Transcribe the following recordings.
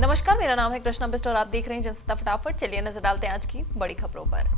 नमस्कार, मेरा नाम है कृष्णा बिस्ट और आप देख रहे हैं जनसत्ता फटाफट। चलिए नजर डालते हैं आज की बड़ी खबरों पर।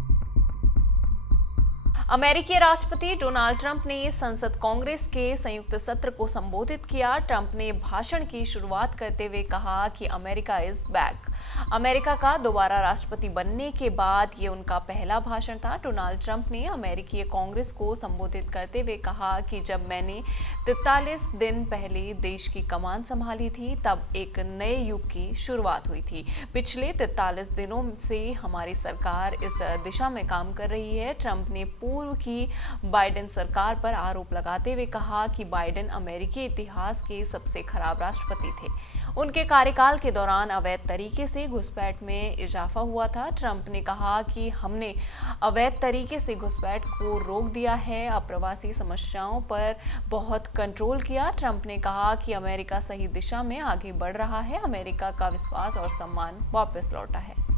अमेरिकी राष्ट्रपति डोनाल्ड ट्रंप ने संसद कांग्रेस के संयुक्त सत्र को संबोधित किया। ट्रंप ने भाषण की शुरुआत करते हुए कहा कि अमेरिका इज बैक। अमेरिका का दोबारा राष्ट्रपति बनने के बाद ये उनका पहला भाषण था। डोनाल्ड ट्रंप ने अमेरिकी कांग्रेस को संबोधित करते हुए कहा कि जब मैंने 43 दिन पहले देश की कमान संभाली थी तब एक नए युग की शुरुआत हुई थी। पिछले 43 दिनों से हमारी सरकार इस दिशा में काम कर रही है। ट्रंप ने पूर्व की बाइडेन सरकार पर आरोप लगाते हुए कहा कि बाइडेन अमेरिकी इतिहास के सबसे खराब राष्ट्रपति थे। उनके कार्यकाल के दौरान अवैध तरीके से घुसपैठ में इजाफा हुआ था। ट्रंप ने कहा कि हमने अवैध तरीके से घुसपैठ को रोक दिया है, अप्रवासी समस्याओं पर बहुत कंट्रोल किया। ट्रंप ने कहा कि अमेरिका सही दिशा में आगे बढ़ रहा है, अमेरिका का विश्वास और सम्मान वापस लौटा है।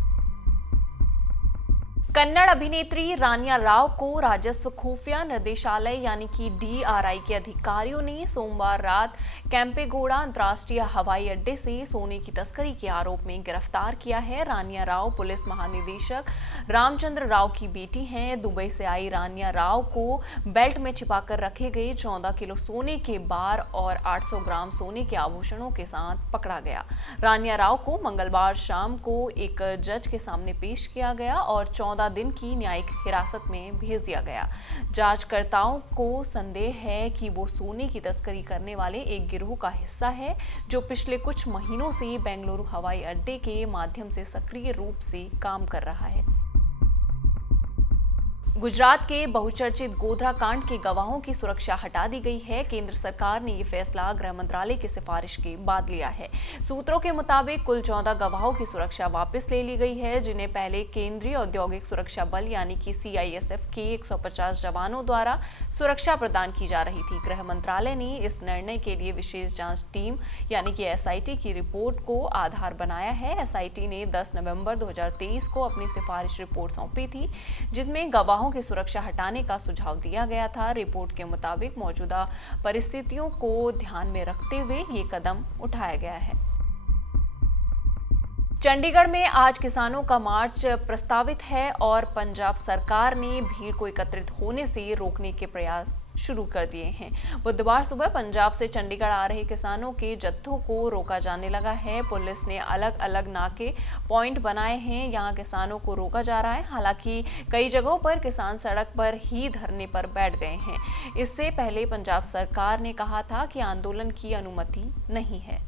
कन्नड़ अभिनेत्री रानिया राव को राजस्व खुफिया निर्देशालय यानी कि DRI के अधिकारियों ने सोमवार रात कैंपेगौड़ा अंतर्राष्ट्रीय हवाई अड्डे से सोने की तस्करी के आरोप में गिरफ्तार किया है। रानिया राव पुलिस महानिदेशक रामचंद्र राव की बेटी हैं। दुबई से आई रानिया राव को बेल्ट में छिपाकर रखे गए 14 किलो सोने के बार और 800 ग्राम सोने के आभूषणों के साथ पकड़ा गया। रानिया राव को मंगलवार शाम को एक जज के सामने पेश किया गया और 14 दिन की न्यायिक हिरासत में भेज दिया गया। जांचकर्ताओं को संदेह है कि वो सोने की तस्करी करने वाले एक गिरोह का हिस्सा है जो पिछले कुछ महीनों से बेंगलुरु हवाई अड्डे के माध्यम से सक्रिय रूप से काम कर रहा है। गुजरात के बहुचर्चित गोधरा कांड के गवाहों की सुरक्षा हटा दी गई है। केंद्र सरकार ने यह फैसला गृह मंत्रालय की सिफारिश के बाद लिया है। सूत्रों के मुताबिक कुल 14 गवाहों की सुरक्षा वापस ले ली गई है, जिन्हें पहले केंद्रीय औद्योगिक सुरक्षा बल यानी कि CISF के 150 जवानों द्वारा सुरक्षा प्रदान की जा रही थी। गृह मंत्रालय ने इस निर्णय के लिए विशेष जांच टीम यानी कि SIT की रिपोर्ट को आधार बनाया है। SIT ने 10 नवंबर 2023 को अपनी सिफारिश रिपोर्ट सौंपी थी, जिसमें गवाहों की सुरक्षा हटाने का सुझाव दिया गया था। रिपोर्ट के मुताबिक मौजूदा परिस्थितियों को ध्यान में रखते हुए ये कदम उठाया गया है। चंडीगढ़ में आज किसानों का मार्च प्रस्तावित है और पंजाब सरकार ने भीड़ को एकत्रित होने से रोकने के प्रयास शुरू कर दिए हैं। बुधवार सुबह पंजाब से चंडीगढ़ आ रहे किसानों के जत्थों को रोका जाने लगा है। पुलिस ने अलग अलग नाके पॉइंट बनाए हैं, यहां किसानों को रोका जा रहा है। हालांकि कई जगहों पर किसान सड़क पर ही धरने पर बैठ गए हैं। इससे पहले पंजाब सरकार ने कहा था कि आंदोलन की अनुमति नहीं है।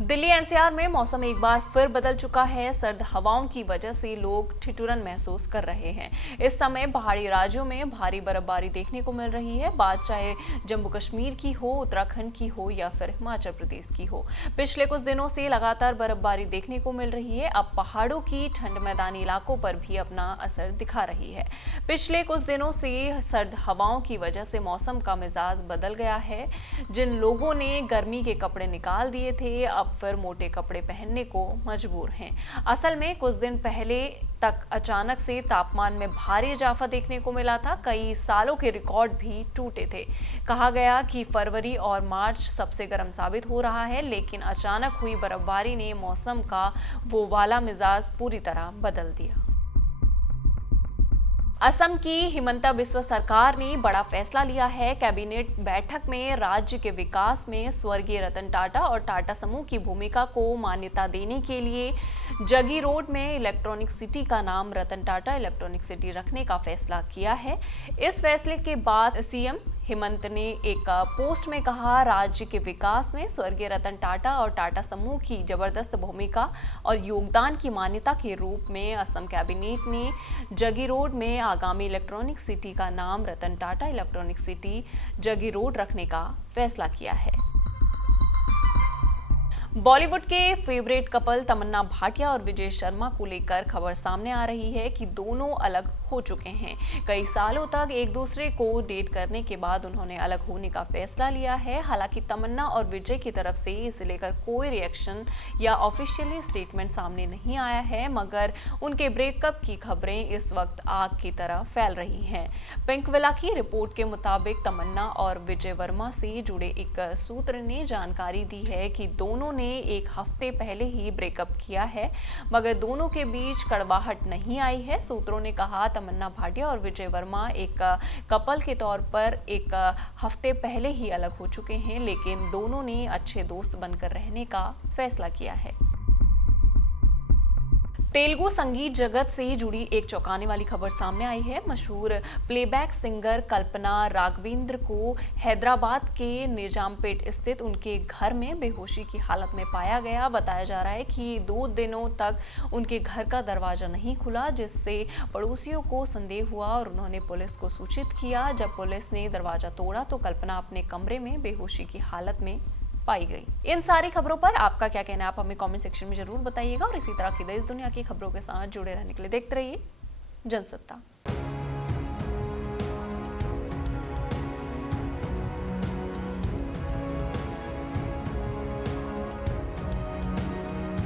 दिल्ली NCR में मौसम एक बार फिर बदल चुका है। सर्द हवाओं की वजह से लोग ठिठुरन महसूस कर रहे हैं। इस समय पहाड़ी राज्यों में भारी बर्फबारी देखने को मिल रही है, बात चाहे जम्मू कश्मीर की हो, उत्तराखंड की हो या फिर हिमाचल प्रदेश की हो। पिछले कुछ दिनों से लगातार बर्फबारी देखने को मिल रही है। अब पहाड़ों की ठंड मैदानी इलाकों पर भी अपना असर दिखा रही है। पिछले कुछ दिनों से सर्द हवाओं की वजह से मौसम का मिजाज बदल गया है। जिन लोगों ने गर्मी के कपड़े निकाल दिए थे अब फिर मोटे कपड़े पहनने को मजबूर हैं। असल में कुछ दिन पहले तक अचानक से तापमान में भारी इजाफा देखने को मिला था। कई सालों के रिकॉर्ड भी टूटे थे। कहा गया कि फरवरी और मार्च सबसे गर्म साबित हो रहा है, लेकिन अचानक हुई बर्फबारी ने मौसम का वो वाला मिजाज पूरी तरह बदल दिया। असम की हिमंता बिस्वा सरकार ने बड़ा फैसला लिया है। कैबिनेट बैठक में राज्य के विकास में स्वर्गीय रतन टाटा और टाटा समूह की भूमिका को मान्यता देने के लिए जगी रोड में इलेक्ट्रॉनिक सिटी का नाम रतन टाटा इलेक्ट्रॉनिक सिटी रखने का फैसला किया है। इस फैसले के बाद CM हेमंत ने एक पोस्ट में कहा, राज्य के विकास में स्वर्गीय रतन टाटा और टाटा समूह की जबरदस्त भूमिका और योगदान की मान्यता के रूप में असम कैबिनेट ने जगी रोड में आगामी इलेक्ट्रॉनिक सिटी का नाम रतन टाटा इलेक्ट्रॉनिक सिटी जगी रोड रखने का फैसला किया है। बॉलीवुड के फेवरेट कपल तमन्ना भाटिया और विजय शर्मा को लेकर खबर सामने आ रही है कि दोनों अलग हो चुके हैं। कई सालों तक एक दूसरे को डेट करने के बाद उन्होंने अलग होने का फैसला लिया है। हालांकि तमन्ना और विजय की तरफ से इसे लेकर कोई रिएक्शन या ऑफिशियली स्टेटमेंट सामने नहीं आया है, मगर उनके ब्रेकअप की खबरें इस वक्त आग की तरह फैल रही हैं। पिंक विला की रिपोर्ट के मुताबिक तमन्ना और विजय वर्मा से जुड़े एक सूत्र ने जानकारी दी है कि दोनों ने एक हफ्ते पहले ही ब्रेकअप किया है, मगर दोनों के बीच कड़वाहट नहीं आई है। सूत्रों ने कहा, तमन्ना भाटिया और विजय वर्मा एक कपल के तौर पर एक हफ्ते पहले ही अलग हो चुके हैं, लेकिन दोनों ने अच्छे दोस्त बनकर रहने का फैसला किया है। तेलुगु संगीत जगत से जुड़ी एक चौंकाने वाली खबर सामने आई है। मशहूर प्लेबैक सिंगर कल्पना राघवेंद्र को हैदराबाद के निजामपेट स्थित उनके घर में बेहोशी की हालत में पाया गया। बताया जा रहा है कि 2 दिनों तक उनके घर का दरवाजा नहीं खुला, जिससे पड़ोसियों को संदेह हुआ और उन्होंने पुलिस को सूचित किया। जब पुलिस ने दरवाजा तोड़ा तो कल्पना अपने कमरे में बेहोशी की हालत में पाई गई। इन सारी खबरों पर आपका क्या कहना है, आप हमें कमेंट सेक्शन में जरूर बताइएगा और इसी तरह की देश दुनिया की खबरों के साथ जुड़े रहने के लिए देखते रहिए जनसत्ता।